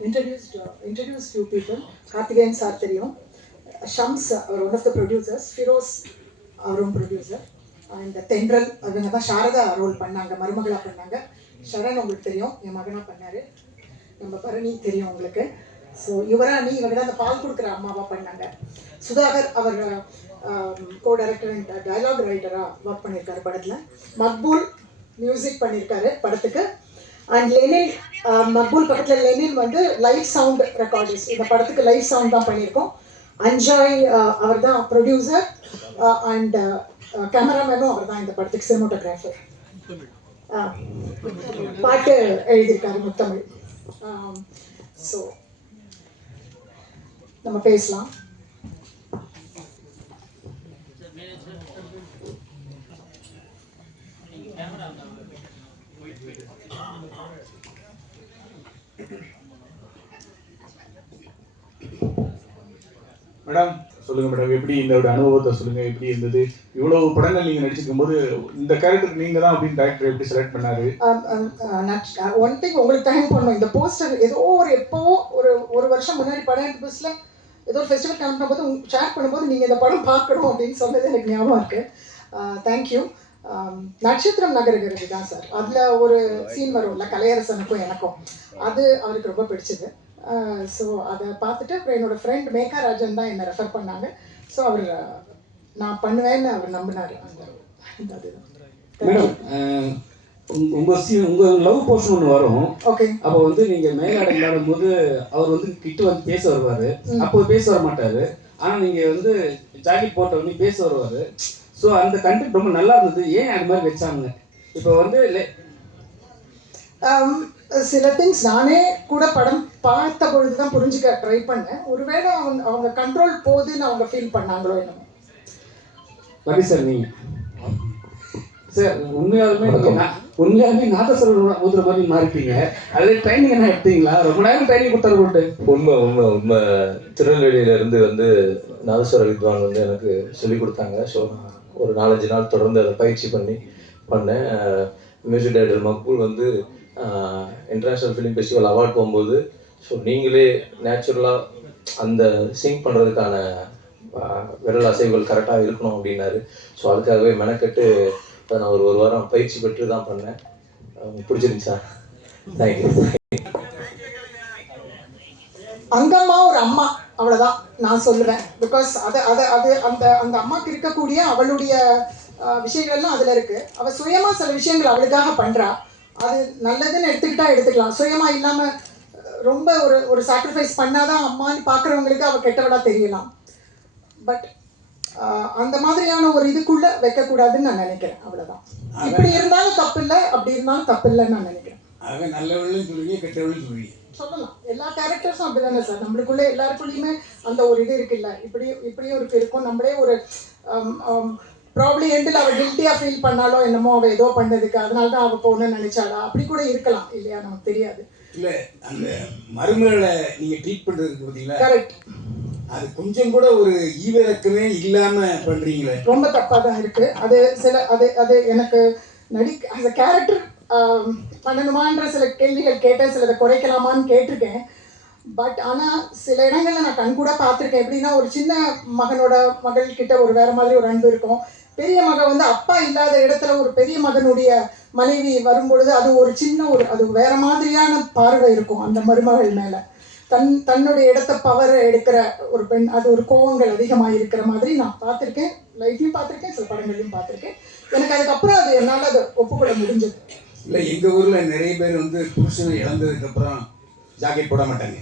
Introduced few people. Karthikeyan sir theriyum. Shams one of the producers. Firoz our own producer. And Tendral avanga da Sharada role பண்ணாங்க மருமகளா பண்ணாங்க. ஷரண் உங்களுக்கு தெரியும் என் மகனா பண்ணாரு. நம்ம பரணி தெரியும் உங்களுக்கு. ஸோ யுவராணி இவங்க தான் அந்த பால் கொடுக்குற அம்மாவா பண்ணாங்க. சுதாகர் அவர் கோ டைரக்டர் அண்ட் டயலாக் ரைட்டராக ஒர்க் பண்ணியிருக்காரு படத்தில். மக்பூல் மியூசிக் பண்ணியிருக்காரு படத்துக்கு. அண்ட் லெனின் மக்பூல் பக்கத்தில் லெனின் வந்து லைவ் சவுண்ட் ரெக்கார்டிஸ்ட். இந்த படத்துக்கு லைவ் சவுண்ட் தான் பண்ணியிருக்கோம். அஞ்சாய் அவர் தான் ப்ரொடியூசர் அண்ட் கேமராமேனும் அவர் தான் இந்த படத்துக்கு சினிமோட்டோகிராஃபர். பாட்டு எழுதியிருக்காரு முத்தமிழ். ஸோ நம்ம பேசலாம். மேடம் சொல்லுங்க மேடம், எப்படி இந்த அனுபவத்தை சொல்லுங்க, எப்படி இருந்தது? இவ்வளவு படங்கள் நீங்க நடிச்சிருக்கும் போது இந்த கேரக்டர் நீங்க தான் அப்படின்னு டைரக்டர் எப்படி செலக்ட் பண்ணாரு? ஒன் திங் உங்களுக்கு தேங்க் பண்ணணும். இந்த போஸ்டர் ஏதோ எப்போவோ ஒரு வருஷம் முன்னாடி படம் எடுத்த புதுசுல ஏதோ ஒரு ஃபெஸ்டிவல் கிளம்பின போது ஷேர் பண்ணும்போது நீங்கள் இந்த படம் பார்க்கணும் அப்படின்னு சொன்னது எனக்கு ஞாபகம் இருக்கு. தேங்க்யூ. நட்சத்திரம் நகருகிறது தான் சார். அதில் ஒரு சீன் வரும்ல கலையரசனுக்கும் எனக்கும், அது அவருக்கு ரொம்ப பிடிச்சது. ஸோ அதை பார்த்துட்டு அப்புறம் என்னோடய ஃப்ரெண்ட் மேகா ராஜன் தான் என்னை ரெஃபர் பண்ணாங்க. ஸோ அவர் நான் பண்ணுவேன்னு அவர் நம்பினார். அந்த அதுதான் உங்கள் லவ் போர்ஷன் ஒன்று வரும். ஓகே. அப்போ வந்து நீங்கள் மேலாடை விளையாடும்போது அவர் வந்து கிட்ட வந்து பேச வருவார். அப்போ பேச வர மாட்டார். ஆனால் நீங்கள் வந்து ஜாக்கெட் போட்ட உடனே பேச வருவார். ஸோ அந்த கண்டென்ட் ரொம்ப நல்லா இருந்தது. ஏன் அது மாதிரி வச்சாங்க? இப்போ வந்து சில திங்ஸ் நானே கூட படம் பார்த்த பொழுது தான் புரிஞ்சுக்க ட்ரை பண்ணேன். ஒருவேளை அவங்க கண்ட்ரோல் போகுதுன்னு அவங்க ஃபீல் பண்ணாங்களோ என்னமோ. ரவி சார், நீங்கள் சார் உண்மையாலுமே நாதஸ்வரம் ஊதுற மாதிரி மாறிட்டீங்க. அதே ட்ரைனிங் என்ன எடுத்தீங்களா? ரொம்ப நேரம் ட்ரைனிங் கொடுத்தாரு. உண்மை திருநெல்வேலியிலேருந்து வந்து நாதஸ்வர வித்வான் வந்து எனக்கு சொல்லிக் கொடுத்தாங்க. ஸோ நான் ஒரு 4-5 நாள் தொடர்ந்து அதை பயிற்சி பண்ணேன். மியூசிக் டைரக்டர் மக்பூல் வந்து இன்டர்நேஷ்னல் ஃபிலிம் ஃபெஸ்டிவல் அவார்ட் போகும்போது ஸோ நீங்களே நேச்சுரலாக அந்த சிங் பண்ணுறதுக்கான விரல் அசைவுகள் கரெக்டாக இருக்கணும் அப்படின்னாரு. ஸோ அதுக்காகவே மெனக்கெட்டு நான் ஒரு வாரம் பயிற்சி பெற்று தான் பண்ணேன். பிடிச்சிருந்துச்சா? தேங்க்யூ. அங்கம்மா ஒரு அம்மா, அவ்வளோதான் நான் சொல்லுவேன். பிகாஸ் அந்த அம்மாவுக்கு இருக்கக்கூடிய அவளுடைய விஷயங்கள்லாம் அதில் இருக்குது. அவள் சுயமாக சில விஷயங்கள் அவளுக்காக பண்ணுறா. அது நல்லதுன்னு எடுத்துக்கலாம். சுயமாக இல்லாமல் ரொம்ப ஒரு சாக்ரிஃபைஸ் பண்ணாதான் அம்மான்னு பார்க்குறவங்களுக்கு அவள் கெட்டவளா தெரியலாம். பட் அந்த மாதிரியான ஒரு இதுக்குள்ளே வைக்கக்கூடாதுன்னு நான் நினைக்கிறேன். அவ்வளோதான். இப்படி இருந்தாலும் தப்பு இல்லை, அப்படி இருந்தாலும் தப்பு இல்லைன்னு நான் நினைக்கிறேன். ஆக நல்லவளும் சொல்லுவீங்க, கெட்டவளும் சொல்லுவீங்க சொல்லலாம். எல்லா கேரக்டர்ஸும் அப்படி தானே சார். நம்மளுக்குள்ளே எல்லாருக்குள்ளேயுமே அந்த ஒரு இது இருக்குல்ல, இப்படியும் இருக்கும். நம்மளே ஒரு ப்ராப்ளி எண்டில் அவள் கில்ட்டியாக ஃபீல் பண்ணாலோ என்னமோ அவள் ஏதோ பண்ணதுக்கு, அதனால தான் அவள் போகணும்னு நினைச்சாளா, அப்படி கூட இருக்கலாம் இல்லையா, நமக்கு தெரியாது. இல்லை, அந்த மருமகளை நீங்கள் ட்ரீட் பண்ணுறதுக்கு பார்த்தீங்களா? கரெக்ட். அது கொஞ்சம் கூட ஒரு ஈவிரக்கமே இல்லாமல் பண்ணுறீங்களே, ரொம்ப தப்பாக தான் இருக்குது. அது எனக்கு as a கேரக்டர் பண்ணணுமான்ற சில கேள்விகள் கேட்டேன். சிலதை குறைக்கலாமான்னு கேட்டிருக்கேன். பட் ஆனால் சில இடங்களில் நான் கண் கூட பார்த்துருக்கேன். எப்படின்னா, ஒரு சின்ன மகள்கிட்ட ஒரு வேறு மாதிரி ஒரு அன்பு இருக்கும். பெரிய மகன் வந்து அப்பா இல்லாத இடத்துல ஒரு பெரிய மகனுடைய மனைவி வரும்பொழுது அது ஒரு சின்ன அது வேறு மாதிரியான பார்வை இருக்கும் அந்த மருமகள் மேலே. தன்னுடைய இடத்த பவர் எடுக்கிற ஒரு பெண், அது ஒரு கோவங்கள் அதிகமாக இருக்கிற மாதிரி நான் பார்த்துருக்கேன். லைஃப்லையும் பார்த்துருக்கேன், சில படங்கள்லையும் பார்த்துருக்கேன். எனக்கு அதுக்கப்புறம் அது என்னால் அதை ஒப்புக்கொள்ள முடிஞ்சது. இல்லை, எங்கள் ஊரில் நிறைய பேர் வந்து புருஷனை இழந்ததுக்கப்புறம் ஜாக்கெட் போட மாட்டாங்க.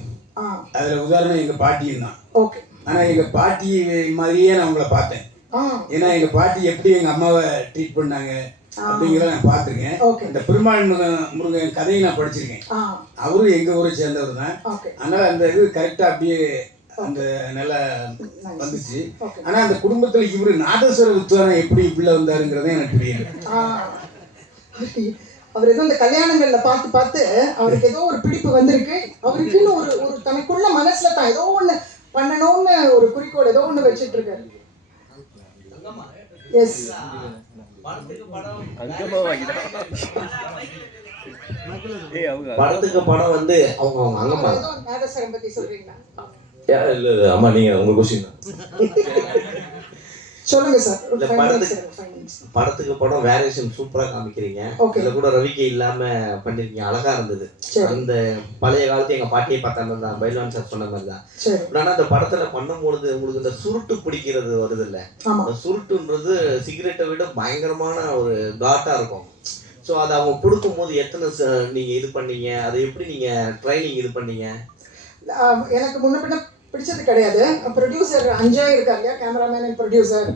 அதில் உதாரணம் எங்கள் பாட்டியும் தான். ஓகே. ஆனால் எங்கள் பாட்டி மாதிரியே நான் உங்களை பார்த்தேன். ஏன்னா எங்கள் பாட்டி எப்படி எங்கள் அம்மாவை ட்ரீட் பண்ணாங்க அப்படிங்கிறத நான் பார்த்துருக்கேன். இந்த பெருமாள் முருகன் கதையை நான் படிச்சிருக்கேன். அவரும் எங்கள் ஊரை சேர்ந்தவர் தான். அதனால் அந்த இது கரெக்டாக அப்படியே அந்த நல்லா வந்துச்சு. ஆனால் அந்த குடும்பத்தில் இவர் நாதஸ்வர வித்வானம் எப்படி இப்படி வந்தாருங்கிறதே எனக்கு புரியல. அவர் ஏதோ இந்த கல்யாணங்களில் பார்த்து அவருக்கு ஏதோ ஒரு பிடிப்பு வந்திருக்கு. அவருக்குன்னு ஒரு தனக்குள்ள மனசில் தான் ஏதோ ஒன்று பண்ணணும்னு ஒரு குறிக்கோள் ஏதோ ஒன்று வச்சுட்டு இருக்காரு. எஸ். படத்துக்கு படம் வந்து அவங்க அவங்க அங்கம்மா. நாதஸ்வரம் பத்தி சொல்றீங்களா? இல்ல இல்ல அம்மா நீங்க உங்க கொஸ்டின் தான். சொல்லுங்க சார். இல்ல படத்துக்கு படம் வேரியேஷன் சூப்பரா காமிக்கிறீங்க. இதுல கூட ரவிக்கை இல்லாம பண்ணிருக்கீங்க, அழகா இருந்தது. அந்த பழைய காலத்து எங்க பாட்டியை பார்த்த மாதிரி தான், பைல்வான் சார் சொன்ன மாதிரி தான். ஆனா அந்த படத்துல பண்ணும்பொழுது உங்களுக்கு இந்த சுருட்டு பிடிக்கிறது வருது இல்ல, அந்த சுருட்டுன்றது சிகரெட்டை விட பயங்கரமான ஒரு காட்டா இருக்கும். ஸோ அதை அவங்க கொடுக்கும்போது எத்தனை நீங்க இது பண்ணீங்க, அதை எப்படி நீங்க ட்ரைனிங் இது பண்ணீங்க? எனக்கு முன்ன பின்ன பிடிச்சது கிடையாது. ப்ரொடியூசர் அஞ்சா இருக்கார் இல்லையா, கேமராமேன் அண்ட் ப்ரொடியூசர்,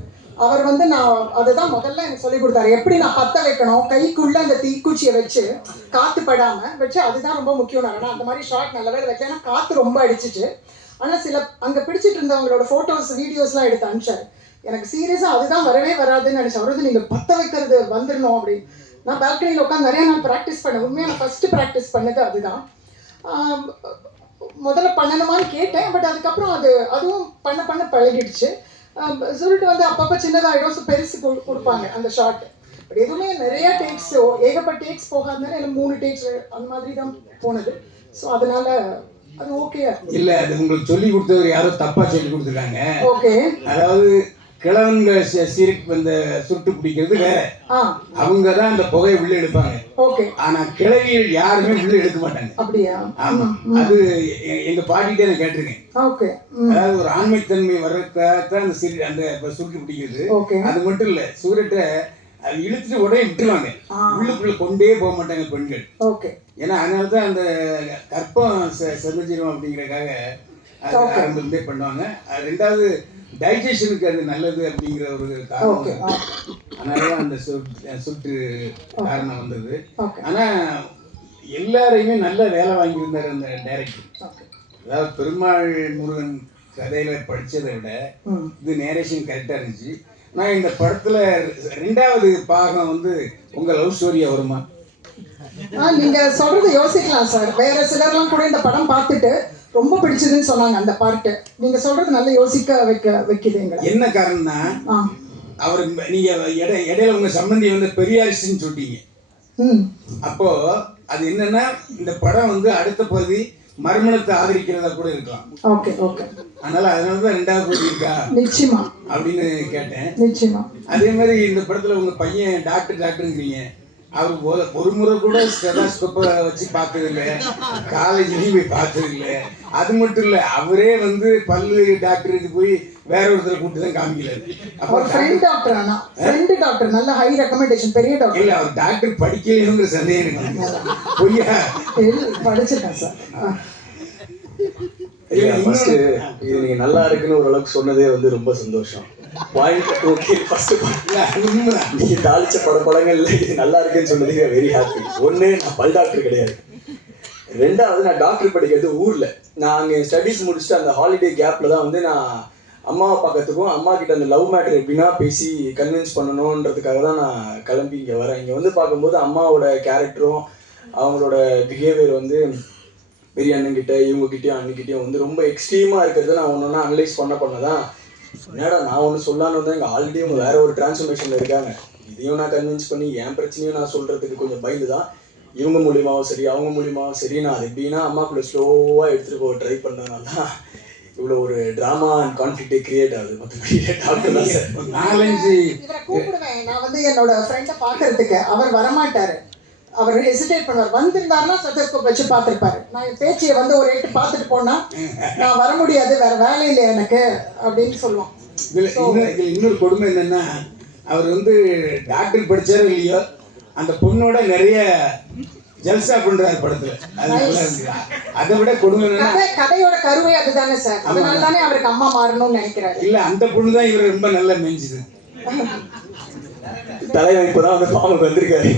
அவர் வந்து நான் அதுதான் முதல்ல எனக்கு சொல்லி கொடுத்தாரு, எப்படி நான் பற்ற வைக்கணும், கைக்குள்ள அந்த தீக்குச்சியை வச்சு காற்று படாமல் வச்சு, அதுதான் ரொம்ப முக்கியம். ஆனால் அந்த மாதிரி ஷார்ட் நல்லவே வைக்கல, ஏன்னா காற்று ரொம்ப அடிச்சிச்சு. ஆனால் சில அங்கே பிடிச்சிட்டு இருந்தவங்களோட ஃபோட்டோஸ் வீடியோஸ்லாம் எடுத்து அனுப்பிச்சார். எனக்கு சீரியஸாக அதுதான் வரவே வராதுன்னு நினச்சேன். அவரது நீங்கள் பற்ற வைக்கிறது வந்துடணும் அப்படின்னு. நான் பால்கனியில் உட்காந்து நிறைய நாள் ப்ராக்டிஸ் பண்ணேன். உண்மையாக நான் ஃபஸ்ட்டு ப்ராக்டிஸ் பண்ணது அதுதான். முதல்ல பண்ணணுமான்னு கேட்டேன், பட் அதுக்கப்புறம் அதுவும் பண்ண பழகிடுச்சு. சொல்லிட்டு வந்து அப்பப்போ சின்னதாகிடும், ஸோ பெருசு கொடுப்பாங்க அந்த ஷார்ட். பட் எதுவுமே நிறைய டேக்ஸ், ஏகப்பட்ட டேக்ஸ் போகாதுனால எனக்கு 3 டேக்ஸ் அந்த மாதிரி தான் போனது. ஸோ அதனால அது ஓகே. இல்லை, அது உங்களுக்கு சொல்லி கொடுத்தவர் யாரோ தப்பாக சொல்லி கொடுத்துருக்காங்க. ஓகே, அதாவது கிழவங்க சீருக்கு இந்த சுருட்டு பிடிக்கிறது வேற, அவங்க தான் அந்த புகையை உள்ள எடுப்பாங்க. ஓகே, ஆனா கிழவிகள் யாருமே உள்ள எடுக்க மாட்டாங்க. அப்படியா? ஆமா, அது எங்க பாட்டிகிட்டே நான் கேட்டிருக்கேன். ஓகே, அதாவது ஒரு ஆண்மைத்தன்மை வர்றதுக்காக அந்த சுருட்டு பிடிக்கிறது. அது மட்டும் இல்ல, சூரட்டை அது இழுத்துட்டு உடனே விட்டுருவாங்க, உள்ளுக்குள்ள கொண்டே போக மாட்டாங்க பெண்கள். ஓகே, ஏன்னா அதனாலதான் அந்த கற்பம் செதஞ்சிரும் அப்படிங்கறதுக்காக ஆரம்பத்திலே பண்ணுவாங்க. ரெண்டாவது டைஜஷனுக்கு அது நல்லது அப்படிங்கிற ஒரு காரணம், அதனால அந்த சுட்டு காரணம் வந்தது. ஆனா எல்லாரையுமே நல்ல வேலை வாங்கியிருந்தார் அந்த டைரக்டர். அதாவது பெருமாள் முருகன் கதையில படிச்சதை விட இது நேரேஷன் கரெக்டா இருந்துச்சு. நான் இந்த படத்துல 2வது பாகம் வந்து உங்க லவ் ஸ்டோரியா வருமா? நீங்க சொல்றது யோசிக்கலாம் சார். வேற சிலர்லாம் கூட இந்த படம் பார்த்துட்டு ரொம்ப பிடிச்சதுன்னு சொன்னாங்க அந்த பார்ட். நீங்க சொல்றது நல்ல யோசிக்க வைக்குதுங்க. என்ன காரணம்னா, அவர் நீங்க இடையில உங்க சம்பந்தி வந்து பெரியாரிஸ்ட்னு சொல்லிட்டீங்க. அப்போ அது என்னன்னா, இந்த படம் வந்து அடுத்த பகுதி மறுமணத்தை ஆதரிக்கிறதா கூட இருக்கலாம். ஓகே ஓகே, அதனாலதான் 2வது பகுதி இருக்கா நிச்சயமா அப்படின்னு கேட்டேன். நிச்சயமா. அதே மாதிரி இந்த படத்துல உங்க பையன் டாக்டருங்கிறீங்க, அவர் ஒரு முறை கூட ஸ்டெதாஸ்கோப்பை வச்சு பார்த்தது இல்லை, காலேஜ்லையும் போய் பார்த்தது இல்லை. அது மட்டும் இல்லை, அவரே வந்து பல்லு டாக்டருக்கு போய் வேற ஒருத்தரை கூப்பிட்டு தான் காமிக்கல. அப்போ ஃப்ரெண்ட் டாக்டர், ஆனா ஃப்ரெண்ட் டாக்டர், நல்ல ஹை ரெக்கமெண்டேஷன், பெரிய டாக்டர். இல்லை, அவர் டாக்டர் படிக்கலைங்கிற சந்தேகம் எனக்கு. பொய்யா படிச்சிருக்கேன் சார். இது நீங்க நல்லா இருக்குன்னு ஓரளவுக்கு சொன்னதே வந்து ரொம்ப சந்தோஷம். Point okay. ஃபர்ஸ்ட் நீங்க தாளிச்ச படங்கள்ல இது நல்லா இருக்குன்னு சொன்னதுக்கு வெரி ஹாப்பி. ஒண்ணு, நான் பல் டாக்டர் கிடையாது. 2வது, நான் டாக்டர் படிக்கிறது ஊர்ல. நான் அங்கே ஸ்டடீஸ் முடிச்சுட்டு அந்த ஹாலிடே கேப்ல தான் வந்து நான் அம்மாவை பார்க்கறதுக்கும் அம்மா கிட்ட அந்த லவ் மேட்டர் எப்படின்னா பேசி கன்வின்ஸ் பண்ணணுன்றதுக்காக தான் நான் கிளம்பி இங்கே வரேன். இங்கே வந்து பார்க்கும்போது அம்மாவோட கேரக்டரும் அவங்களோட பிஹேவியர் வந்து பெரிய அண்ணன்கிட்ட இவங்ககிட்டயும் அண்ணன்கிட்டயும் வந்து ரொம்ப எக்ஸ்ட்ரீமாக இருக்கிறத நான் ஒன்று அனலைஸ் பண்ணதான், என்னடா நான் ஒன்று சொல்லான்னு வந்தேன், இங்கே ஆல்ரெடி அவங்க வேற ஒரு டிரான்ஸ்ஃபர்மேஷனில் இருக்காங்க, இதையும் நான் கன்வின்ஸ் பண்ணி என் பிரச்சனையும் நான் சொல்கிறதுக்கு கொஞ்சம் பயந்து தான் இவங்க மூலியமாகவும் சரி அவங்க மூலியமாகவும் சரி நான் அது எப்படின்னா அம்மாக்குள்ள ஸ்லோவாக எடுத்துகிட்டு போக ட்ரை பண்ணதுனால தான் இவ்வளோ ஒரு ட்ராமா அண்ட் கான்ஃப்ளிக்டே கிரியேட் ஆகுது. மற்றபடி டாக்டர் தான் சார். 4-5 இவரை கூப்பிடுவேன் நான் வந்து என்னோட ஃப்ரெண்டை பார்க்கறதுக்கு. அவர் வரமாட்டார், அவர் ஹெசிடேட் பண்ணுவார். வந்திருந்தாருன்னா ஸ்டெத்தோஸ்கோப் வச்சு பார்த்துருப்பாரு. நான் என் பேச்சியை வந்து ஒரு ரேட்டு பார்த்துட்டு போனால் நான் வர முடியாது, வேற வேலை இல்லை எனக்கு அப்படின்னு சொல்லுவான். இதில் இன்னொரு கொடுமை என்னன்னா, அவர் வந்து டாக்டர் படிச்சாரோ இல்லையோ, அந்த பொண்ணோட நிறைய ஜல்சா பண்றாரு படத்துல. அதை விட கொடுமை கதையோட கருவை அதுதானே சார், அதனால தானே அவருக்கு அம்மா மாறணும்னு நினைக்கிறாரு. இல்ல, அந்த பொண்ணு தான் இவர் ரொம்ப நல்லா மெஞ்சுது. தலைவைப்பு தான் வந்து பாம்புக்கு வந்திருக்காரு.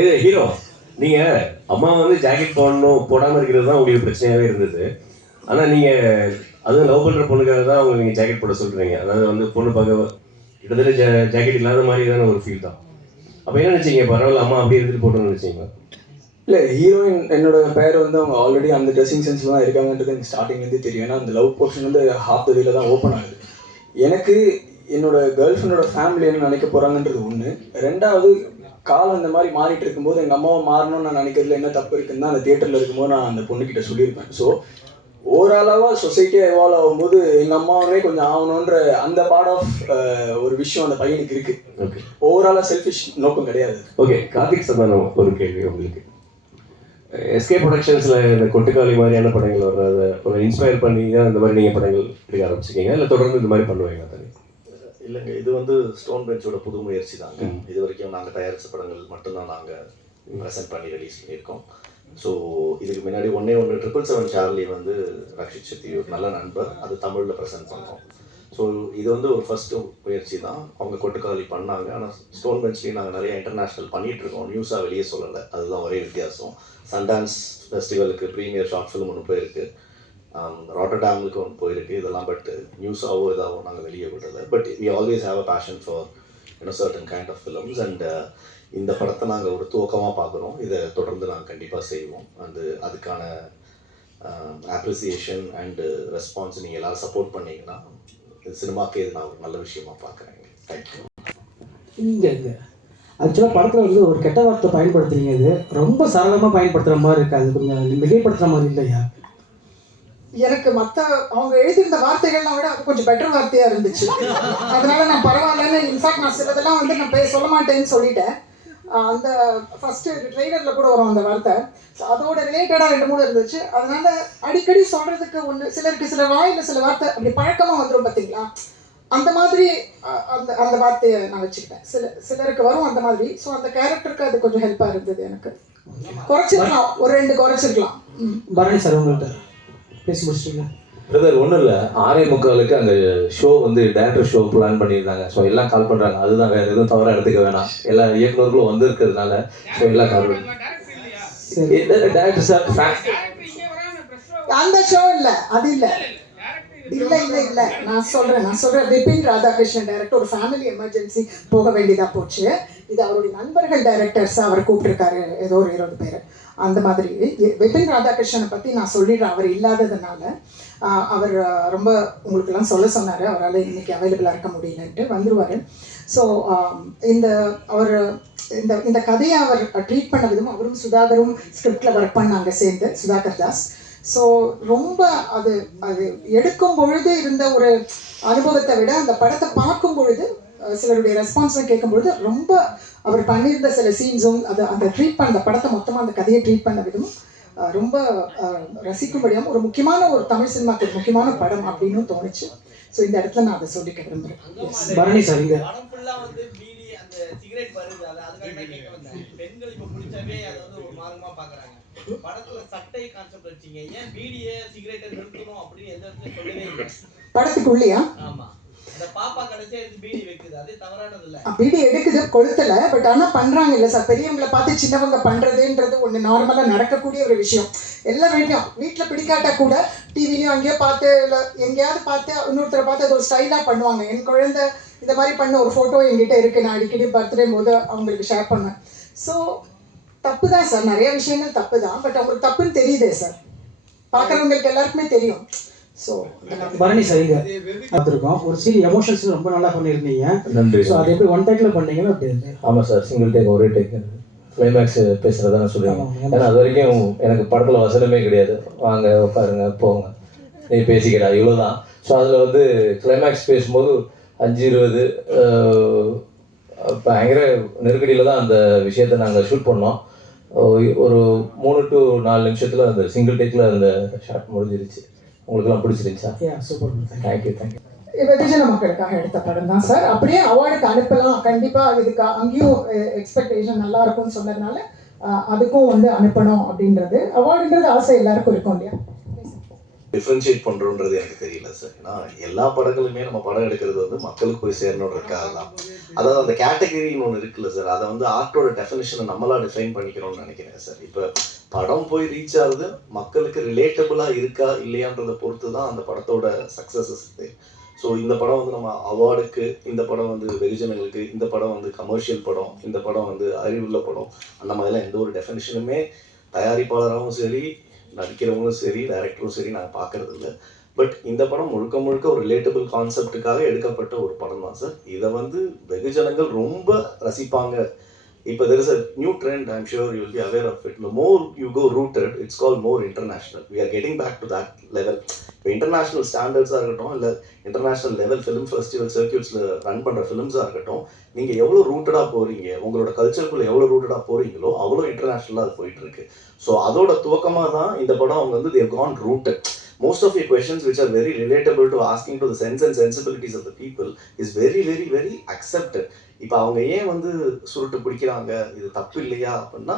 இது ஹீரோ, நீங்க அம்மா வந்து ஜாக்கெட் போடாம இருக்கிறது தான் உங்களுக்கு பிரச்சனையாவே இருந்தது. ஆனா நீங்க அதுவும் லவ் பண்ற பொண்ணுக்காக தான் அவங்க நீங்க ஜாக்கெட் போட சொல்றீங்க. அதாவது வந்து பொண்ணு பார்க்க கிட்டத்தட்ட ஜாக்கெட் இல்லாத மாதிரியான ஒரு ஃபீல் தான். அப்போ என்ன நினைச்சீங்க, பரவாயில்ல அம்மா அப்படியே எடுத்துட்டு போட்டோம்னு நினைச்சீங்க? இல்லை, ஹீரோயின் என்னோட பேர் வந்து அவங்க ஆல்ரெடி அந்த ட்ரெஸ்ஸிங் சென்ஸில் தான் இருக்காங்கன்றது எனக்கு ஸ்டார்டிங்லேருந்தே தெரியும். ஏன்னா அந்த லவ் போர்ஷன் வந்து ஹாஃப் த வேல தான் ஓப்பன் ஆகுது. எனக்கு என்னோட கேர்ள் ஃப்ரெண்டோட ஃபேமிலி என்ன நினைக்க போகிறாங்கன்றது ஒன்று. 2வது, காலம் இந்த மாதிரி மாறிட்டு இருக்கும்போது எங்கள் அம்மாவை மாறணும்னு நான் நினைக்கிறதுல என்ன தப்பு இருக்குன்னு தான் அந்த தியேட்டரில் இருக்கும்போது நான் அந்த பொண்ணுக்கிட்ட சொல்லியிருப்பேன். ஸோ ஓவராலாக சொசைட்டியாக எவால்வ் ஆகும்போது எங்கள் அம்மாவே கொஞ்சம் ஆகணுன்ற அந்த பார்ட் ஆஃப் ஒரு விஷயம் அந்த பையனுக்கு இருக்கு. ஓகே, ஓவராலாக செல்ஃபிஷ் நோக்கம் கிடையாது. ஓகே. கார்த்திக் சந்தானம் ஒரு கேள்வி உங்களுக்கு. எஸ்கே ப்ரொடக்ஷன்ஸில் இந்த கொட்டுக்காளி மாதிரியான படங்கள் வர்றத ஒரு இன்ஸ்பயர் பண்ணி தான் இந்த மாதிரி நீங்கள் படங்கள் எடுக்க ஆரம்பிச்சிருக்கீங்க, இல்லை தொடர்ந்து இந்த மாதிரி பண்ணுவீங்க தனி? இல்லைங்க, இது வந்து ஸ்டோன் பெஞ்சோட புது முயற்சி தாங்க. இது வரைக்கும் நாங்கள் தயாரித்த படங்கள் மட்டும்தான் நாங்கள் ப்ரெசென்ட் பண்ணி ரிலீஸ் பண்ணியிருக்கோம். ஸோ இதுக்கு முன்னாடி ஒன்று 777 சார்லி வந்து ரக்ஷித் செட்டி ஒரு நல்ல நண்பர், அது தமிழில் ப்ரெசென்ட் பண்ணோம். ஸோ இது வந்து ஒரு ஃபஸ்ட்டு முயற்சி தான். அவங்க கொட்டுக்காளி பண்ணாங்க. ஆனால் ஸ்டோன் பெஞ்ச்லேயும் நாங்கள் நிறைய இன்டர்நேஷ்னல் பண்ணிகிட்ருக்கோம், நியூஸாக வெளியே சொல்லலை. அதுதான் ஒரே வித்தியாசம். சன்டான்ஸ் ஃபெஸ்டிவலுக்கு ப்ரீமியர் ஷார்ட் ஃபிலிம் ஒன்று போயிருக்கு, ராட்டர்டாமுக்கு ஒன்று போயிருக்கு. இதெல்லாம் பட் நியூஸாகவோ இதாகவோ நாங்கள் வெளியே விடலை. But we always have a passion for certain kind of films. And இந்த படத்தை நாங்கள் ஒரு துவக்கமாக பார்க்குறோம். இதை தொடர்ந்து நாங்கள் கண்டிப்பாக செய்வோம். அதுக்கான அப்ரிசியேஷன் அண்டு ரெஸ்பான்ஸ் நீங்கள் எல்லோரும் சப்போர்ட் பண்ணிங்கன்னா சினிமாக்கே இது நான் ஒரு நல்ல விஷயமா பார்க்குறேன். தேங்க்யூ. இங்கே ஆக்சுவலாக படத்தில் வந்து ஒரு கெட்ட வார்த்தை பயன்படுத்துறீங்க, இது ரொம்ப சரளமாக பயன்படுத்துகிற மாதிரி இருக்குது, அது கொஞ்சம் மிகைப்படுத்துகிற மாதிரி இல்லையா? எனக்கு மற்ற அவங்க எழுதியிருந்த வார்த்தைகள்லாம் விட அது கொஞ்சம் பெட்டர் வார்த்தையாக இருந்துச்சு. அதனால நான் பரவாயில்லன்னு, இன்ஃபேக்ட் நான் சிலதெல்லாம் வந்து நான் சொல்ல மாட்டேன்னு சொல்லிட்டேன். அந்த ஃபஸ்ட்டு ட்ரெய்லரில் கூட வரும் அந்த வார்த்தை. ஸோ அதோட ரிலேட்டடாக 2-3 இருந்துச்சு. அதனால அடிக்கடி சொல்கிறதுக்கு சிலருக்கு சில வாயில் சில வார்த்தை அப்படி பழக்கமாக வந்துடும் பார்த்தீங்களா, அந்த மாதிரி அந்த வார்த்தையை நான் வச்சுக்கிட்டேன். சிலருக்கு வரும் அந்த மாதிரி. ஸோ அந்த கேரக்டருக்கு அது கொஞ்சம் ஹெல்ப்பாக இருந்தது. எனக்கு குறைச்சிருக்கலாம், ஒரு 2 குறைச்சிருக்கலாம். பரணி சார் உங்கள்கிட்ட பேசி முடிச்சிட்டீங்களா? பிரதர் ஒன்றும் இல்லை, 6:45 அந்த ஷோ வந்து டேரக்டர் ஷோ பிளான் பண்ணியிருந்தாங்க. ஸோ எல்லாம் கால் பண்ணுறாங்க, அதுதான், வேறு எதுவும் தவறாக எடுத்துக்க வேணாம். எல்லா இயக்குநர்களும் வந்திருக்கிறதுனால ஸோ எல்லாம் கால் பண்ணி டேரக்டர் சார் அந்த ஷோ இல்லை, அது இல்லை இல்லை நான் சொல்கிறேன் விபின் ராதாகிருஷ்ணன் டைரக்டர் ஒரு ஃபேமிலி எமர்ஜென்சி போக வேண்டியதாக போச்சு. இது அவருடைய நண்பர்கள் டைரக்டர்ஸாக அவர் கூப்பிட்டுருக்காரு, ஏதோ ஒரு 20 பேர் அந்த மாதிரி. விபின் ராதாகிருஷ்ணனை பற்றி நான் சொல்லிடுறேன், அவர் இல்லாததுனால. அவர் ரொம்ப உங்களுக்கெல்லாம் சொல்ல சொன்னார், அவரால் இன்றைக்கி அவைலபிளாக இருக்க முடியலன்ட்டு, வந்துடுவார். ஸோ இந்த கதையை அவர் ட்ரீட் பண்ண விதமும், அவரும் சுதாகரும் ஸ்கிரிப்டில் ஒர்க் பண்ணாங்க சேர்ந்து, சுதாகர் தாஸ். ஸோ ரொம்ப அது எடுக்கும் பொழுது இருந்த ஒரு அனுபவத்தை விட அந்த படத்தை பார்க்கும் பொழுது சிலருடைய ரெஸ்பான்ஸை கேட்கும் பொழுது ரொம்ப அவர் பண்ணியிருந்த சில சீன்ஸும் அந்த ட்ரீட் பண்ண அந்த படத்தை மொத்தமாக அந்த கதையை ட்ரீட் பண்ண விதமும் ரொம்ப ரசிக்கும்படியும் ஒரு முக்கியமான ஒரு தமிழ் சினிமாக்கு ஒரு முக்கியமான படம் அப்படின்னு தோணுச்சு. ஸோ இந்த இடத்துல நான் அதை சொல்லிக்க விரும்புகிறேன். பரணி சார், இங்கே பெண்கள் இப்ப பிடிச்சாவே அதை வந்து ஒரு மார்க்கமா பாக்குறாங்க. படத்துல சட்டை கான்செப்ட் வச்சீங்க, ஏன் பீடியை சிகரெட்டை நிறுத்தணும் அப்படின்னு எந்த இடத்துல சொல்லவே இல்லை. படத்துக்குள்ளையா? ஆமா, இந்த பாப்பா கடைசியா இருந்து பீடி வைக்குது, அது தவறானது இல்ல. பீடி எடுக்குது, கொளுத்தல, பட் ஆனா பண்றாங்க இல்ல சார். பெரியவங்களை பார்த்து சின்னவங்க பண்றதுன்றது ஒண்ணு நார்மலா நடக்கக்கூடிய ஒரு விஷயம். எல்லா வீட்டுல பிடிக்காட்டா கூட டிவிலையும் அங்கேயோ பார்த்து இல்லை எங்கேயாவது பார்த்து இன்னொருத்தரை பார்த்து அது ஒரு ஸ்டைலா பண்ணுவாங்க. என் குழந்தை இந்த மாதிரி பண்ண ஒரு ஃபோட்டோ என்கிட்ட இருக்குது, நான் அடிக்கடி பர்த்டே போது அவங்களுக்கு ஷேர் பண்ணேன். ஸோ தப்பு தான் சார், நிறைய விஷயங்கள் தப்பு தான், பட் அவங்களுக்கு தப்புன்னு தெரியுதே சார், பார்க்குறவங்களுக்கு எல்லாருக்குமே தெரியும். ஸோ பரணி சார், இங்கே பார்த்துருக்கோம் ஒரு சீன் எமோஷன்ஸ் ரொம்ப நல்லா பண்ணியிருந்தீங்க. நன்றி. ஸோ அது எப்படி ஒன் டேக்கில் பண்ணீங்கன்னா அப்படி இருக்கு? ஆமாம் சார், சிங்கிள் டேக், ஒரே டேக். கிளைமேக்ஸ் பேசுகிறதா நான் சொல்லுவேன். ஏன்னா அது வரைக்கும் எனக்கு படத்தில் வசனமே கிடையாது. வாங்க உட்காருங்க போங்க நீ பேசிக்கிறா இவ்வளோதான். ஸோ அதில் வந்து கிளைமேக்ஸ் பேசும்போது 5:20 பயங்கர நெருக்கடியில் தான் அந்த விஷயத்தை நாங்கள் ஷூட் பண்ணோம். ஒரு 3 to 4 நிமிஷத்தில் அந்த சிங்கிள் டேக்கில் அந்த ஷாட் முடிஞ்சிருச்சு. உங்களுக்குலாம் பிடிச்சிருந்துச்சா? Super, thank you. வெகுஜன மக்களுக்காக எடுத்த படம் தான் சார். அப்படியே அவார்டுக்கு அனுப்பலாம் கண்டிப்பாக. இதுக்கு அங்கேயும் எக்ஸ்பெக்டேஷன் நல்லா இருக்கும்னு சொன்னதுனால அதுக்கும் வந்து அனுப்பணும் அப்படின்றது. அவார்டுன்றது ஆசை எல்லாருக்கும் இருக்கும் இல்லையா? டிஃப்ரென்ஷியேட் பண்ணுறோன்றது எனக்கு தெரியல சார். ஏன்னா எல்லா படங்களுமே நம்ம படம் எடுக்கிறது வந்து மக்களுக்கு போய் சேரணுன்றதுக்காக தான். அதாவது அந்த கேட்டகரின்னு ஒன்று இருக்குல்ல சார், அதை வந்து ஆர்ட்டோட டெஃபினேஷனை நம்மளாக டிஃபைன் பண்ணிக்கணும்னு நினைக்கிறேன் சார். இப்போ படம் போய் ரீச் ஆகுது, மக்களுக்கு ரிலேட்டபுளாக இருக்கா இல்லையான்றதை பொறுத்து தான் அந்த படத்தோட சக்ஸஸஸ் இருக்குது. ஸோ இந்த படம் வந்து நம்ம அவார்டுக்கு, இந்த படம் வந்து வெகுஜனங்களுக்கு, இந்த படம் வந்து கமர்ஷியல் படம், இந்த படம் வந்து அறிவுள்ள படம், அந்த மாதிரிலாம் எந்த ஒரு டெஃபினேஷனுமே தயாரிப்பாளராகவும் சரி, நடிக்கிறவங்களும் சரி, டைரக்டரும் சரி நாங்கள் பார்க்கறது இல்லை. பட் இந்த படம் முழுக்க முழுக்க ஒரு ரிலேட்டபிள் கான்செப்டுக்காக எடுக்கப்பட்ட ஒரு படம் தான் சார். இதை வந்து வெகுஜனங்கள் ரொம்ப ரசிப்பாங்க, இப்போ there is a new trend, I'm sure you will be aware of it. The more you go rooted, it's called more international. We are getting back to that level. இப்போ இன்டர்நேஷ்னல் ஸ்டாண்டர்ட்ஸாக இருக்கட்டும், இல்லை international level film festival சர்க்கியூட்ஸில் run பண்ணுற ஃபிலிம்ஸாக இருக்கட்டும், நீங்கள் எவ்வளோ ரூட்டடாக போகிறீங்க, உங்களோட கல்ச்சருக்குள்ளே எவ்வளோ ரூட்டடாக போகிறீங்களோ அவ்வளோ இன்டர்நேஷ்னலாக அது போயிட்டுருக்கு. ஸோ அதோட துவக்கமாக தான் இந்த படம் அவங்க வந்து they have gone rooted. Most of your questions which are very relatable to asking to the sense and sensibilities of the people is very, very, very accepted. இப்போ அவங்க ஏன் வந்து சுருட்டு பிடிக்கிறாங்க, இது தப்பு இல்லையா அப்படின்னா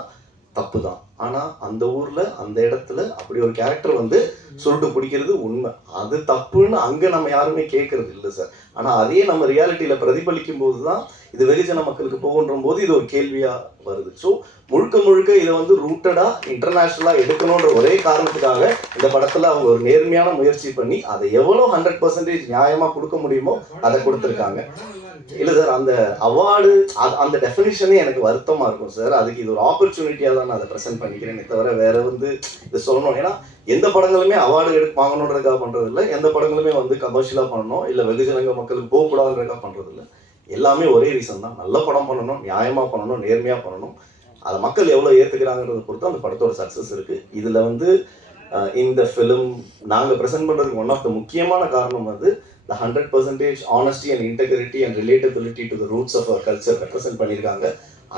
தப்பு தான். ஆனால் அந்த ஊரில் அந்த இடத்துல அப்படி ஒரு கேரக்டர் வந்து சுருட்டு பிடிக்கிறது உண்மை. அது தப்புன்னு அங்கே நம்ம யாருமே கேட்கறது இல்லை சார். ஆனால் அதே நம்ம ரியாலிட்டியில் பிரதிபலிக்கும் போது தான் இது வெகுஜன மக்களுக்கு போகுன்ற போது இது ஒரு கேள்வியாக வருது. ஸோ முழுக்க முழுக்க இதை வந்து ரூட்டடாக இன்டர்நேஷ்னலாக எடுக்கணுன்ற ஒரே காரணத்துக்காக இந்த படத்தில் அவங்க ஒரு நேர்மையான முயற்சி பண்ணி அதை எவ்வளோ 100% நியாயமாக கொடுக்க முடியுமோ அதை கொடுத்துருக்காங்க. இல்லை சார், அந்த அவார்டு அந்த டெஃபினிஷனே எனக்கு வருத்தமாக இருக்கும் சார். அதுக்கு இது ஒரு ஆப்பர்ச்சுனிட்டியாக தான் நான் அதை ப்ரெசென்ட் பண்ணிக்கிறேனே தவிர வேற வந்து இதை சொல்லணும். ஏன்னா எந்த படங்களுமே அவார்டு வாங்கணுன்றதுக்காக பண்ணுறது இல்லை, எந்த படங்களுமே வந்து கமர்ஷியலாக பண்ணணும் இல்லை வெகுஜனங்க மக்களுக்கு போகக்கூடாதுன்றதுக்காக பண்ணுறது இல்லை. எல்லாமே ஒரே ரீசன் தான், நல்ல படம் பண்ணணும், நியாயமாக பண்ணணும், நேர்மையாக பண்ணணும். அதை மக்கள் எவ்வளோ ஏற்றுக்கிறாங்கிறத பொறுத்து அந்த படத்தோட சக்ஸஸ் இருக்குது. இதில் வந்து இந்த ஃபிலிம் நாங்கள் ப்ரெசென்ட் பண்ணுறதுக்கு ஒன் ஆஃப் த முக்கியமான காரணம் வந்து the 100% honesty and integrity and relatability to the roots of our culture represent பண்ணியிருக்காங்க.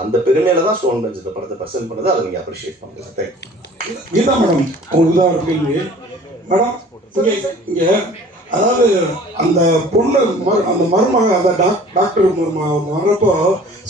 அந்த பெருமையில தான் ஸ்டோன் பெஞ்ச் இந்த படத்தை ப்ரெசென்ட் பண்ணது. அதை நீங்கள் அப்ரிஷியேட் பண்ணுங்க சார். தேங்க்யூ. கீதா மேடம், உங்களுக்கு தான் ஒரு கேள்வி மேடம். இங்கே அதாவது அந்த பொண்ணு அந்த மருமக அந்த டாக்டர் வர்றப்போ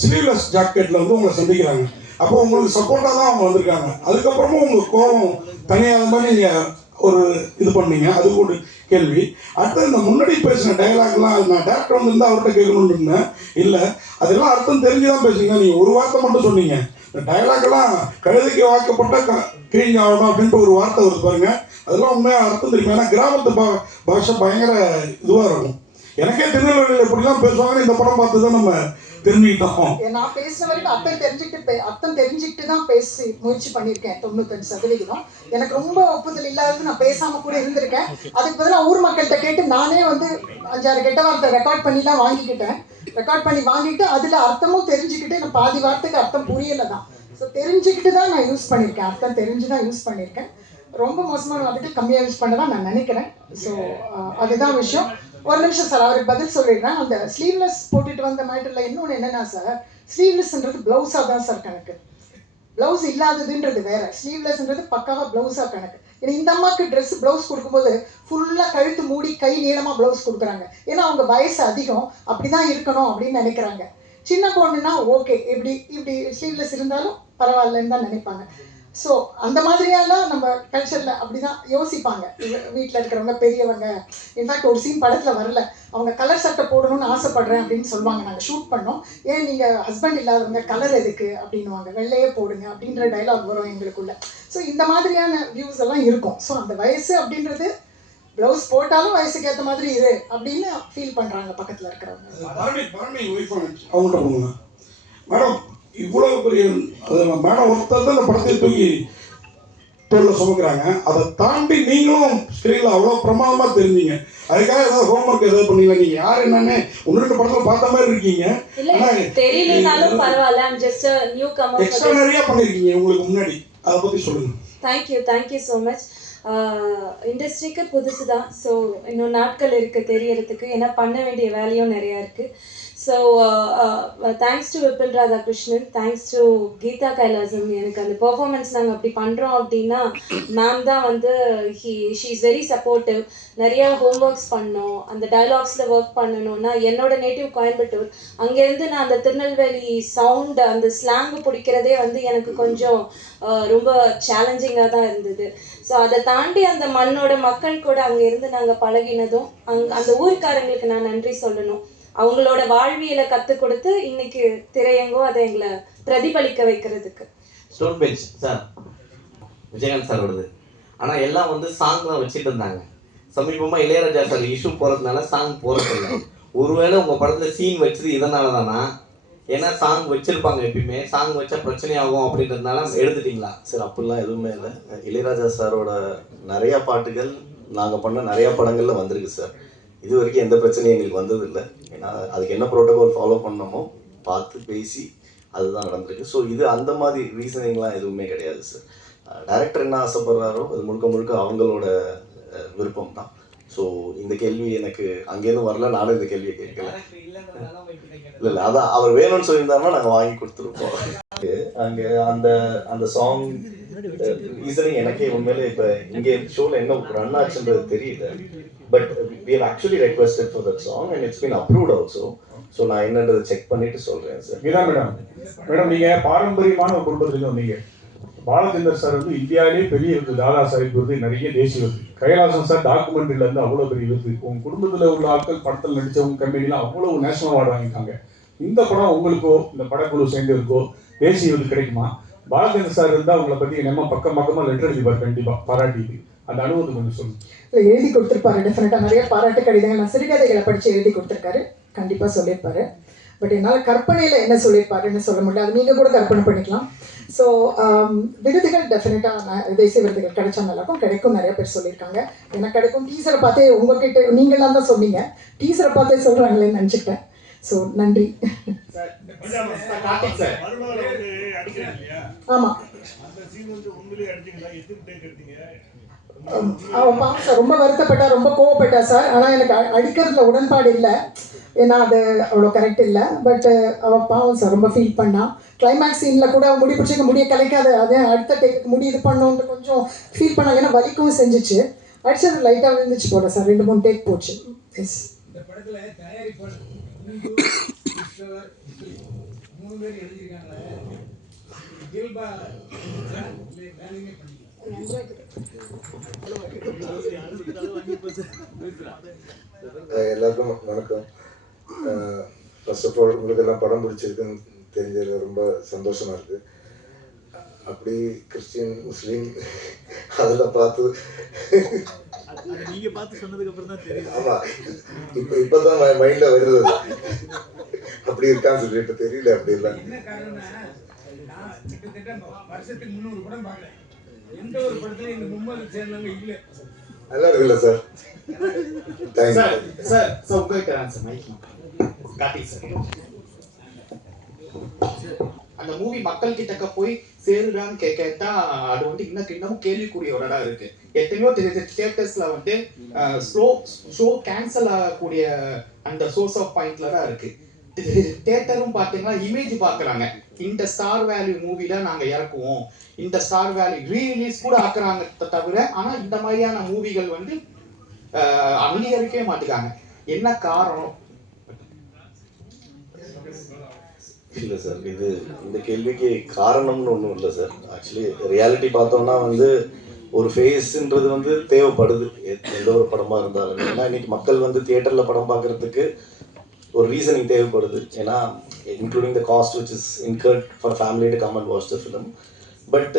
ஸ்லீவ்லெஸ் ஜாக்கெட்டில் வந்து உங்களை சந்திக்கிறாங்க. அப்போ உங்களுக்கு சப்போர்ட்டாக தான் அவங்க வந்திருக்காங்க. அதுக்கப்புறமும் உங்களுக்கு கோபம் தனியாக மாதிரி நீங்கள் ஒரு இது பண்ணீங்க. அது ஒரு கேள்வி. அடுத்து இந்த முன்னாடி பேசின டைலாக்லாம் நான் டேரக்டர் வந்து அவர்கிட்ட கேட்கணும்னு இருந்தேன். இல்லை, அதெல்லாம் அர்த்தம் தெரிஞ்சு தான் பேசுங்க. நீங்கள் ஒரு வார்த்தை மட்டும் சொன்னீங்க. இந்த டைலாக்லாம் கழுதைக்கு வாக்கப்பட்ட கிரீஞ்ச் ஆகணும் அப்படின்ட்டு ஒரு வார்த்தை வருது பாருங்க. அதெல்லாம் உண்மையாக அர்த்தம் தெரியும். ஏன்னா கிராமத்து பாஷை பயங்கர இதுவாக இருக்கும். எனக்கே திருநெல்வேலியில் எப்படிலாம் பேசுவாங்கன்னு இந்த படம் பார்த்து தான் நம்ம தெரிஞ்சுக்கிட்டோம். நான் பேசுன வரைக்கும் அர்த்தம் தெரிஞ்சுக்கிட்டு தான் பேசி முயற்சி பண்ணியிருக்கேன் 95%. எனக்கு ரொம்ப ஒப்புதல் இல்லாதது நான் பேசாம கூட இருந்திருக்கேன். அதுக்கு பதிலாக ஊர் மக்கள்கிட்ட கேட்டு நானே வந்து 5-6 கெட்ட வார்த்தை ரெக்கார்ட் பண்ணிலாம் வாங்கிக்கிட்டேன். ரெக்கார்ட் பண்ணி வாங்கிட்டு அதில் அர்த்தமும் தெரிஞ்சுக்கிட்டு நான் பாதி வார்த்தைக்கு அர்த்தம் புரியலை தான். ஸோ தெரிஞ்சுக்கிட்டு தான் நான் யூஸ் பண்ணியிருக்கேன். அர்த்தம் தெரிஞ்சு தான் யூஸ் பண்ணியிருக்கேன். ரொம்ப மோசமான வார்த்தைக்கு கம்மியாக யூஸ் பண்ண தான் நான் நினைக்கிறேன். ஸோ அதுதான் விஷயம். ஒரு நிமிஷம் சார், அவருக்கு பதில் சொல்லிடுறேன். அந்த ஸ்லீவ்லெஸ் போட்டுட்டு வந்த மேட்டரில் இன்னொன்று என்னென்னா சார், ஸ்லீவ்லெஸ்ன்றது ப்ளவுஸாக தான் சார் கணக்கு. ப்ளவுஸ் இல்லாததுன்றது வேற, ஸ்லீவ்லெஸ்ன்றது பக்காவாக ப்ளவுஸாக கணக்கு. ஏன்னா இந்த அம்மாவுக்கு ட்ரெஸ் ப்ளவுஸ் கொடுக்கும்போது ஃபுல்லாக கழுத்து மூடி கை நீளமாக ப்ளவுஸ் கொடுக்குறாங்க. ஏன்னா அவங்க வயசு அதிகம், அப்படி தான் இருக்கணும் அப்படின்னு நினைக்கிறாங்க. சின்ன பொண்ணுன்னா ஓகே, இப்படி ஸ்லீவ்லெஸ் இருந்தாலும் பரவாயில்லன்னு தான் நினைப்பாங்க. ஸோ அந்த மாதிரியெல்லாம் நம்ம கல்ச்சரில் அப்படி தான் யோசிப்பாங்க வீட்டில் இருக்கிறவங்க, பெரியவங்க. இன்ஃபேக்ட் ஒரு சீன் படத்தில் வரல, அவங்க கலர் சட்டை போடணும்னு ஆசைப்படுறேன் அப்படின்னு சொல்லுவாங்க. நாங்கள் ஷூட் பண்ணோம். ஏன் நீங்கள் ஹஸ்பண்ட் இல்லாதவங்க கலர் எதுக்கு அப்படின்னுவாங்க. வெள்ளையே போடுங்க அப்படின்ற டைலாக் வரும் எங்களுக்குள்ள. ஸோ இந்த மாதிரியான வியூஸ் எல்லாம் இருக்கும். ஸோ அந்த வயசு அப்படின்றது ப்ளவுஸ் போட்டாலும் வயசுக்கு ஏற்ற மாதிரி இரு அப்படின்னு ஃபீல் பண்ணுறாங்க பக்கத்தில் இருக்கிறவங்க. அவங்கள்ட்ட மேடம் இவ்வளோ பெரிய மேடம் ஒருத்தர் தான் இந்த படத்தை தூக்கி தோளில் சுமக்கிறாங்க. அதை தாண்டி நீங்களும் ஸ்க்ரீனில் அவ்வளோ பிரமாதமாக தெரிஞ்சீங்க. அதுக்காக ஏதாவது ஹோம்ஒர்க் ஏதாவது பண்ணீங்களா? நீங்கள் யார் என்னன்னு 1-2 படத்தில் பார்த்த மாதிரி இருக்கீங்க. எக்ஸ்ட்ரா நிறையா பண்ணியிருக்கீங்க உங்களுக்கு முன்னாடி. அதை பற்றி சொல்லுங்கள். Thank you so much. இண்டஸ்ட்ரிக்கு புதுசு தான். ஸோ இன்னும் நாட்கள் இருக்குது தெரியறதுக்கு. ஏன்னா பண்ண வேண்டிய வேலையும் நிறையா இருக்குது. So thanks to Vipin Radhakrishnan, thanks to Geetha Kailasam. எனக்கு அந்த பெர்ஃபார்மன்ஸ் நாங்கள் அப்படி பண்ணுறோம் அப்படின்னா மேம் தான் வந்து ஷீ இஸ் வெரி சப்போர்ட்டிவ். நிறையா ஹோம்ஒர்க்ஸ் பண்ணோம், அந்த டைலாக்ஸில் ஒர்க் பண்ணணும்னா என்னோட நேட்டிவ் கோயம்புத்தூர், அங்கேருந்து நான் அந்த திருநெல்வேலி சவுண்ட் அந்த ஸ்லாங்கு பிடிக்கிறதே வந்து எனக்கு கொஞ்சம் ரொம்ப சேலஞ்சிங்காக தான் இருந்தது. ஸோ அதை தாண்டி அந்த மண்ணோட மக்கள் கூட அங்கேருந்து நாங்கள் பழகினதும் அந்த ஊருக்காரங்களுக்கு நான் நன்றி சொல்லணும். அவங்களோட வாழ்வியலை கற்றுக் கொடுத்து இன்னைக்கு திரையங்கோ அதை எங்களை பிரதிபலிக்க வைக்கிறதுக்கு. Stone bench sir, Vijayakanth sir வருது. ஆனால் எல்லாம் வந்து சாங் தான் வச்சுட்டு இருந்தாங்க. சமீபமாக இளையராஜா சார் இஷ்யூ போகிறதுனால சாங் போகிறதில்ல. ஒருவேளை உங்கள் படத்தில் சீன் வச்சது இதனால தானா? ஏன்னா சாங் வச்சுருப்பாங்க, எப்பயுமே சாங் வச்சா பிரச்சனையாகும் அப்படின்றதுனால எடுத்துட்டிங்களா சார்? அப்படிலாம் எதுவுமே இல்லை. இளையராஜா சாரோட நிறையா பாட்டுகள் நாங்கள் பண்ண நிறையா படங்களில் வந்திருக்கு சார். இது வரைக்கும் எந்த பிரச்சனையும் எங்களுக்கு வந்ததில்லை. ஏன்னா அதுக்கு என்ன ப்ரோட்டோகால் ஃபாலோ பண்ணணுமோ பார்த்து பேசி அதுதான் நடந்திருக்கு. ஸோ இது அந்த மாதிரி ரீசனிங்லாம் எதுவுமே கிடையாது சார். டைரக்டர் என்ன ஆசைப்படுறாரோ அது முழுக்க முழுக்க அவங்களோட விருப்பம் தான். ஸோ இந்த கேள்வி எனக்கு அங்கேருந்து வரல, நானும் இந்த கேள்வியை கேட்கல. இல்லை அதான் அவர் வேணும்னு சொல்லியிருந்தாருன்னா நாங்கள் வாங்கி கொடுத்துருப்போம். அங்கே அந்த அந்த சாங் ரீசனிங் எனக்கே உண்மையிலே இப்போ இங்கே ஷோவில் என்ன ரன் ஆச்சுன்றது தெரியல. But we have actually requested for that song and it's been approved also. So நான் என்னன்றதை செக் பண்ணிட்டு சொல்கிறேன் சார். இதான் மேடம் நீங்கள் பாரம்பரியமான ஒரு குடும்பத்துலேருந்து வந்தீங்க. பாலச்சந்தர் சார் வந்து இந்தியாவிலே பெரிய விருது, தாதா சாஹிப் விருது, நிறைய தேசிய விருது. கைலாசம் சார் டாக்குமெண்ட்ரியிலேருந்து அவ்வளோ பெரிய விருது. உங்கள் குடும்பத்தில் உள்ள ஆட்கள் படத்தில் நடித்தவங்க கம்பெனிலாம் அவ்வளோ நேஷனல் அவார்டு வாங்கியிருக்காங்க. இந்த படம் உங்களுக்கோ இந்த படக்குழு சேர்ந்தவருக்கோ தேசிய விருது கிடைக்குமா? பாலச்சந்தர் சார் இருந்தால் உங்களை பற்றி நம்ம பக்கமாக லெட்டர் எழுதிப்பார், கண்டிப்பாக பாராட்டிது. அந்த அனுபவத்தை கொஞ்சம் சொல்லுங்கள். இல்லை எழுதி கொடுத்துருப்பாரு, டெஃபினட்டாக நிறைய பாராட்டு கடிதங்கள் நான் சிறுகதைகளை படித்து எழுதி கொடுத்துருக்காரு, கண்டிப்பாக சொல்லியிருப்பாரு. பட் என்னால் கற்பனையில் என்ன சொல்லியிருப்பாருன்னு சொல்ல முடியல, அது நீங்கள் கூட கற்பனை பண்ணிக்கலாம். ஸோ விருதுகள் டெஃபினட்டாக தேசிய விருதுகள் கிடைச்சா நல்லாயிருக்கும், கிடைக்கும், நிறைய பேர் சொல்லியிருக்காங்க. எனக்கு கிடைக்கும். டீசரை பார்த்தே உங்ககிட்ட நீங்களாம் தான் சொன்னீங்க, டீசரை பார்த்தே சொல்கிறாங்களேன்னு நினச்சிக்கிட்டேன். ஸோ நன்றி. ஆமாம் அவன் பாவம் சார் ரொம்ப வருத்தப்பட்டா, ரொம்ப கோவப்பட்டா சார். ஆனால் எனக்கு அடிக்கிறதுல உடன்பாடு இல்லை, ஏன்னா அது அவ்வளோ கரெக்ட் இல்லை. பட் அவன் பாவம் சார் ரொம்ப ஃபீல் பண்ணான். கிளைமேக்ஸ் சீனில் கூட முடி பிடிச்சிக்க முடிய கலைக்காது, அதே அடுத்த டேக்கு முடி இது பண்ணோன்ட்டு கொஞ்சம் ஃபீல் பண்ணாங்க. ஏன்னா வலிக்கவும் செஞ்சிச்சு, அடிச்சது லைட்டாக விழுந்துச்சு போல சார், 2-3 டேக் போச்சு. எஸ் எல்லாருக்கும் வணக்கம். ஃபர்ஸ்ட் ஆஃப் ஆல் உங்களுக்கு எல்லாம் படம் பிடிச்சிருக்குன்னு தெரிஞ்சதில் ரொம்ப சந்தோஷமாக இருக்குது. அப்படி கிறிஸ்டின் முஸ்லீம் அதெல்லாம் பார்த்து நீங்கள் பார்த்து சொன்னதுக்கப்புறம் தான் தெரியும். ஆமாம், இப்போ தான் மைண்டில் வருது அப்படி இருக்கான்னு சொல்லிட்டு தெரியல. அப்படி இல்லை, நல்லா இருக்குல்ல சார். அந்த மூவி மக்கள் கிட்டக்க போய் சேருடான்னு கேட்டா அது வந்து இன்னமும் கேள்விக்குரிய ஒரு இடம் இருக்கு. எத்தனையோ தியேட்டர்ஸ்ல வந்து ஷோ கேன்சல் ஆகக்கூடிய அந்த சோர்ஸ் ஆஃப் பாயிண்ட்ல தான் இருக்கு. தியேட்டரும் பார்த்தீங்கன்னா இமேஜ் பார்க்குறாங்க, இந்த ஸ்டார் வேல்யூ மூவி தான் நாங்கள் இறக்குவோம், இந்த ஸ்டார் வேல்யூ ரீரிலீஸ் கூட ஆக்குறாங்க தவிர, ஆனால் இந்த மாதிரியான மூவிகள் வந்து அங்கீகரிக்கவே மாட்டுக்காங்க. என்ன காரணம்? இல்லை சார், இது இந்த கேள்விக்கு காரணம்னு ஒன்றும் இல்லை சார். ஆக்சுவலி ரியாலிட்டி பார்த்தோம்னா வந்து ஒரு ஃபேஸ்ன்றது வந்து தேவைப்படுது எந்த ஒரு படமாக இருந்தாலும். ஏன்னா இன்னைக்கு மக்கள் வந்து தியேட்டரில் படம் பார்க்குறதுக்கு ஒரு ரீசனிங் தேவைப்படுது. ஏன்னா including the cost which is incurred for family to come and watch the film. But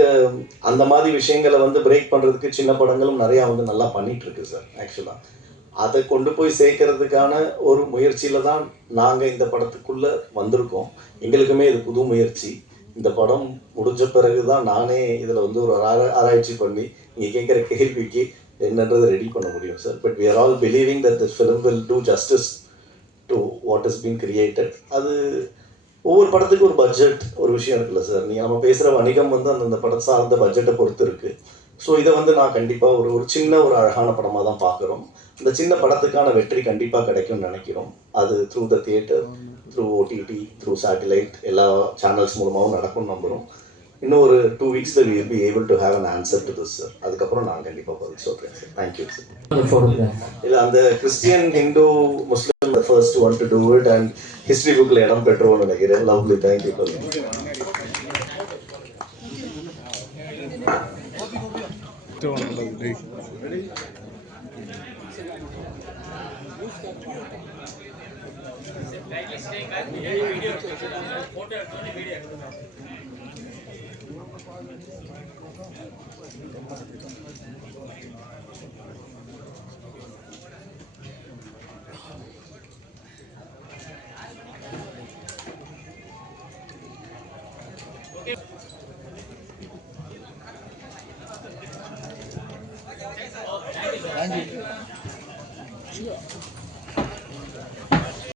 அந்த மாதிரி விஷயங்களை வந்து பிரேக் பண்ணுறதுக்கு சின்ன படங்களும் நிறையா வந்து நல்லா பண்ணிகிட்ருக்கு சார். ஆக்சுவலாக அதை கொண்டு போய் சேர்க்கறதுக்கான ஒரு முயற்சியில் தான் நாங்கள் இந்த படத்துக்குள்ளே வந்திருக்கோம். எங்களுக்குமே இது புது முயற்சி. இந்த படம் முடிஞ்ச பிறகு தான் நானே இதில் வந்து ஒரு ஆராய்ச்சி பண்ணி நீங்கள் கேட்குற கேள்விக்கு என்னன்றதை ரெடி பண்ண முடியும் sir. But we are all believing that this film will do justice to what has been created. அது ஒவ்வொரு படத்துக்கு ஒரு பட்ஜெட் ஒரு விஷயம் இருக்குல்ல சார். நீங்கள் நம்ம பேசுகிற வணிகம் வந்து அந்தந்த படம் சார்ந்த பட்ஜெட்டை பொறுத்து இருக்குது. ஸோ இதை வந்து நான் கண்டிப்பாக ஒரு சின்ன ஒரு அழகான படமாக தான் பார்க்குறோம். இந்த சின்ன படத்துக்கான வெற்றி கண்டிப்பாக கிடைக்கும்னு நினைக்கிறோம். அது through the theatre, through OTT, through satellite எல்லா சேனல்ஸ் மூலமாகவும் நடக்கும்னு நம்புகிறோம். இன்னும் ஒரு 2 weeks we will be able to have an answer to this sir. அதுக்கப்புறம் நான் கண்டிப்பாக பதில் சொல்கிறேன் சார். Thank you sir. இல்லை அந்த Christian, Hindu, Muslim the first one to do it and history bookல இடம் பெற்றோம்னு நினைக்கிறேன். Lovely, thank you. Okay.